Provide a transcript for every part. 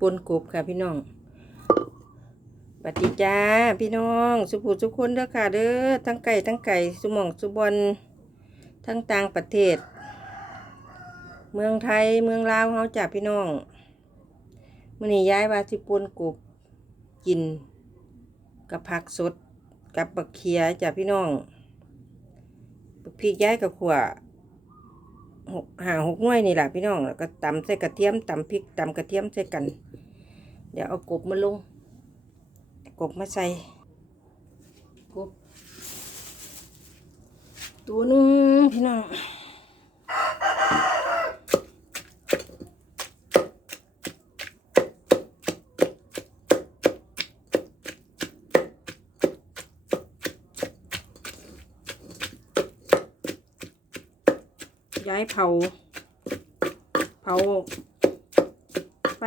ปนกบค่ะพี่น้องสวัสดีจ้าพี่น้อง สุภูสุคนเด้อค่ะเด้อทั้งไก่ทั้งไก่สุหมองสุบอลทั้งต่างประเทศ เมืองไทยเมืองลาวเฮาจ้าพี่น้องมื้อนี้ย้ายว่าสิปนกบกิน กับผักสดกับบักเขียจ้าพี่น้องบักพริกย้ายกับขวหกหาหกหน่วยนี่แหละพี่น้องแล้วก็ตำใส่กระเทียมตำพริกตำกระเทียมใส่กัน ดี๋ยวเอากบมาลง กบมาใส่ กบ ตัวนึงพี่น้องย้ายเผา เผาไฟ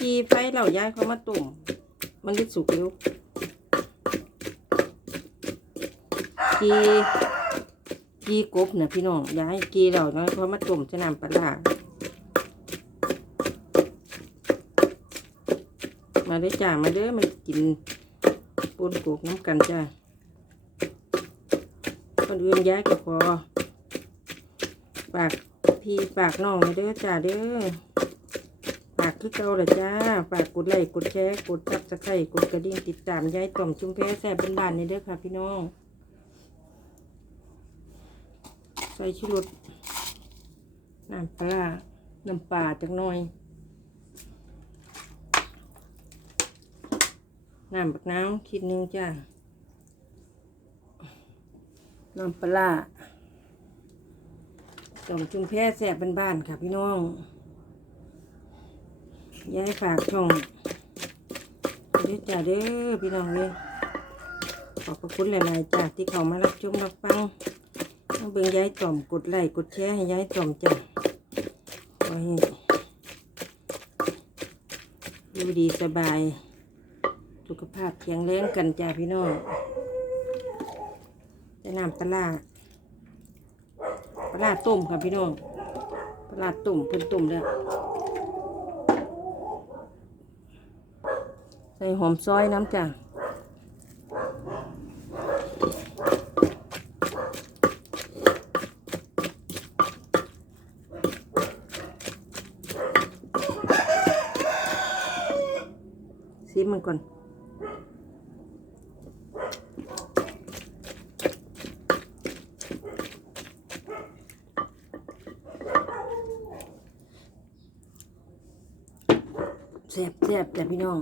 จีไฟเหล่าย้ายเขามาตุ่ม มันได้สุกเร็วกีกีกบเนี่ยพี่น้องย้ายกีเหล่าน้อยเขามาตุ่มจะนำปลามาได้อจ้ามาเด้อมากินปนกบน้ำกันจ้าคนอื่นย้ายก็พอฝากพี่ฝากน้องมาเด้อจ้าเด้อ คือเก่าละจ้า ฝากกดไลค์กดแชร์กดซับสไครต์กดกระดิ่งติดตามยายต่อมชุมแพแซ่บบ้านๆนี่เด้อค่ะ พี่น้อง ใส่ชูรสน้ำปลา น้ำปลาจักหน่อย น้ำบักน้ำคิดหนึงจ้า น้ำปลาต่อมชุมแพแซ่บบ้านค่ะพี่น้อง ยายฝากช่องเด้อจ้าเด้อพี่น้องเลยขอบพระคุณหลายๆจ้าที่เขามารับชมรับฟังมาเบิ่งยายต่อมกดไลค์กดแชร์ให้ยายต่อมจ้าขอให้อยู่ดีสบาย สุขภาพแข็งแรงกันจ้าพี่น้องจะน้ำปลาปลาต้มค่ะพี่น้องปลาร้าต้มเพิ่นต้มแล้ว ใส่หอมซอยน้ำจ้ะซีมันก่อนแซ่บแซ่บจ้ะพี่น้อง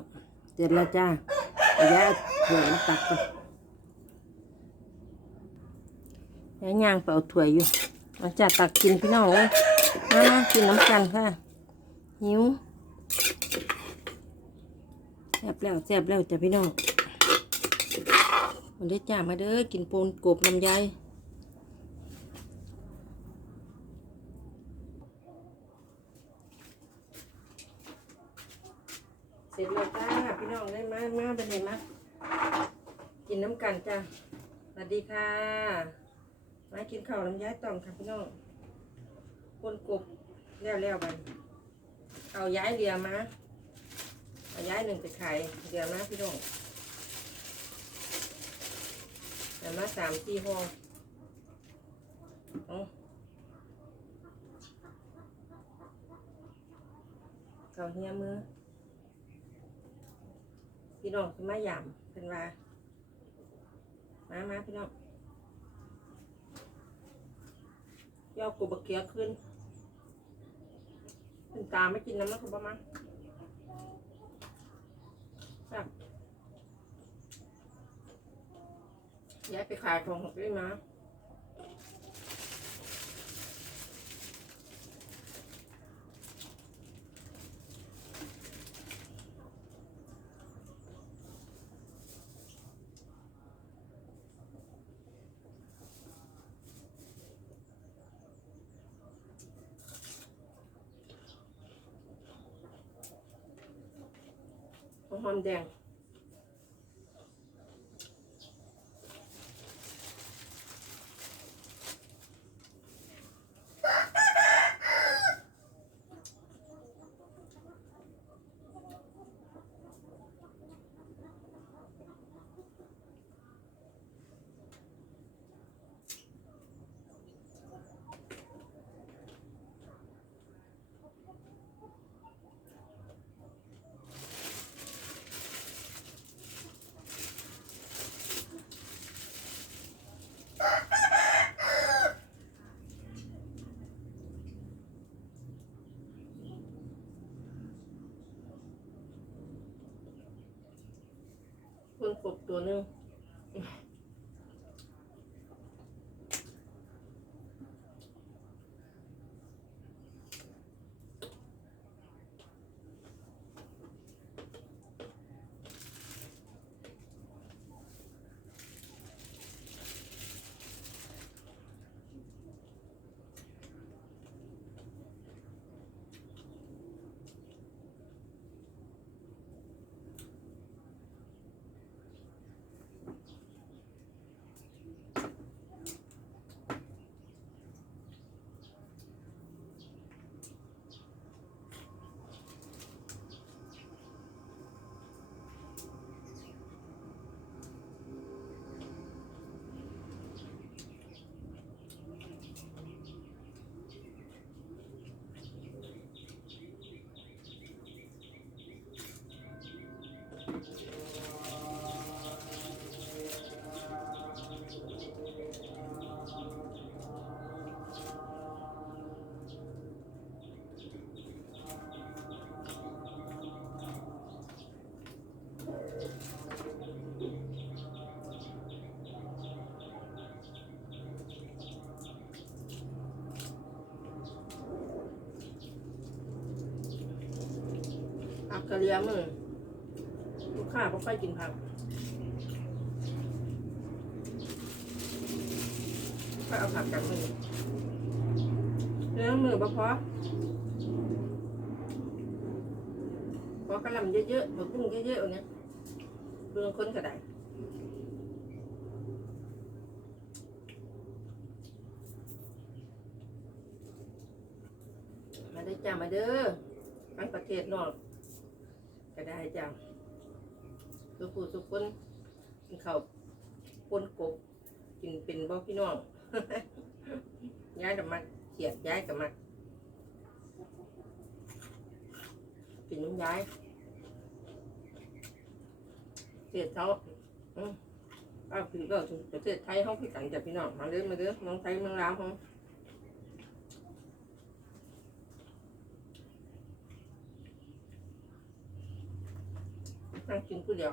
เสร็จแล้วจ้าเอาย้ายเอาถ้วยตักก่อนย้ายย่างไปเอาถ้วยอยู่เอาจ้าตักกินพี่น้องเลยมามากินน้ำกันค่ะ หิวแซ่บแล้วแซ่บแล้วจ้ะพี่น้องมาเด้จ้ามาเด้อกินปูนกบน้ำยายเสร็จแล้วจ้า พี่น้องได้มามาเป็นไงมากินน้ำกันจ้าสวัสดีค่ะ มากินข้าวน้ำย้ายต่อมค่ะพี่น้องคนกบแล้วแล้วๆไปเอาย้ายเรือมาเอาย้ายหนึ่งไปขายเรือมาพี่น้องเรือมาสามสี่ห้องเอาเขาเฮียมือ พี่น้องคือมาหยามเป็นว่ามามาพี่น้องย่อกูบกเกียขึ้นเป็นตาไม่กินน้ำแล้วคุณป้ามาครับย้ายไปขายของของพี่มา หอมแดง บ ตัวหนึง กกระเลียมือ ลูกค้าก็ค่อยกินผักค่อยเอาผักจากมือเนื้อมือบ่พอพอกระลำเยอะๆผักบุ้งเยอะๆอย่างเนี้ยเรื่องคนก็ได้มาได้จ้ามาเด้อไปประเทศนอกก็ได้จ้ะ ทุกผู้ทุกคนกินข้าวปนกบกินเป็นบ่พี่น้อง ย้ายกับมักเขียดย้ายกับมักกินน้ำย้ายเสียดเขาอ้าวคือก็ประเทศไทยเขาคือกันจ้ะพี่น้องมาเด้อยมาเด้อเมืองไทยเมืองลาวเขา นั่งกินผู้เดียว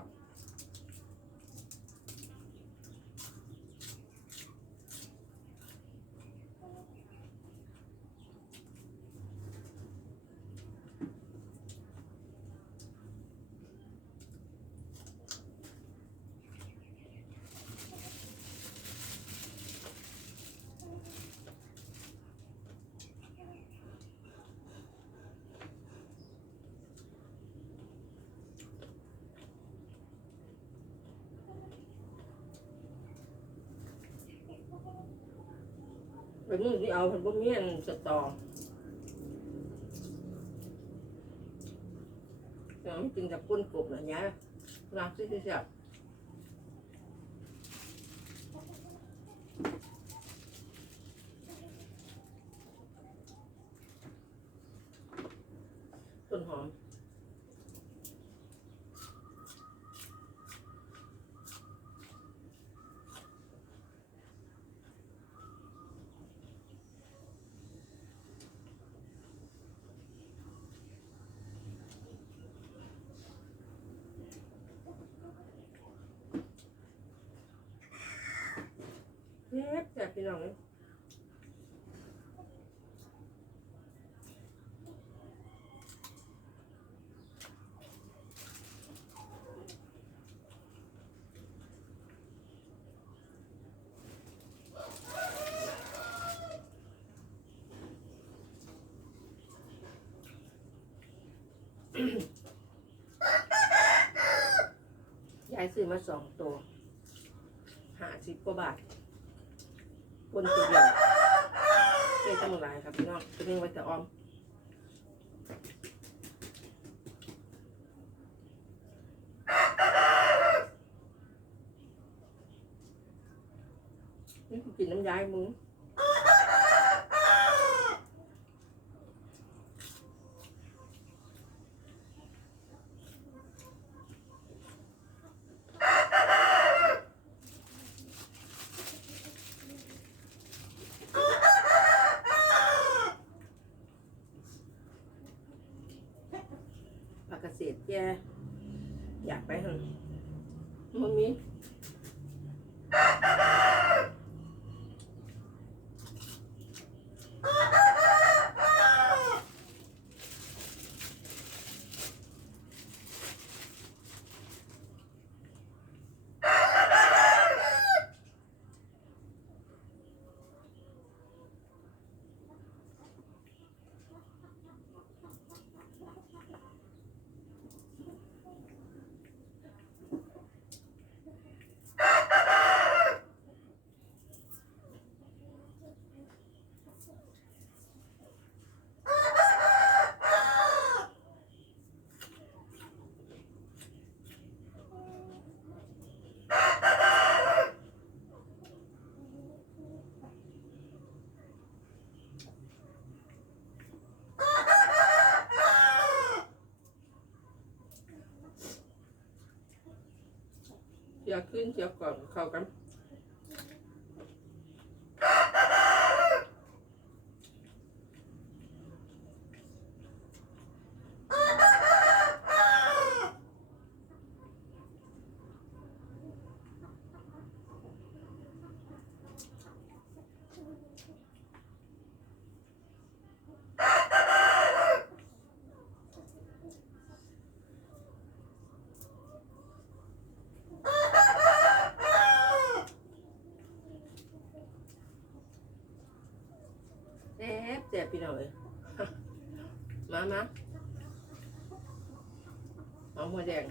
เปมือที่เอาเป็นบ่มีอันสตอแต่มันกินกับปุ้นกบนะยะรักที่สุดต้นหอม เฮ็ดจ้ะ พี่น้องเอ้ยยายซื้อมาสองตัวห้าสิบกว่าบาท คนตัวเดียวเจ๊ตั้งหลายครับพี่น้องตัวนึงไว้แต่ออมนี่กูกินน้ำยายมึงผัก เกษตรแย่อยากไปหันมันมี อยาขึ้นเจียวก่อนเข้ากัน แซ่บแซ่บพี่ น้องเอ้ยมามาเอาหัวแดง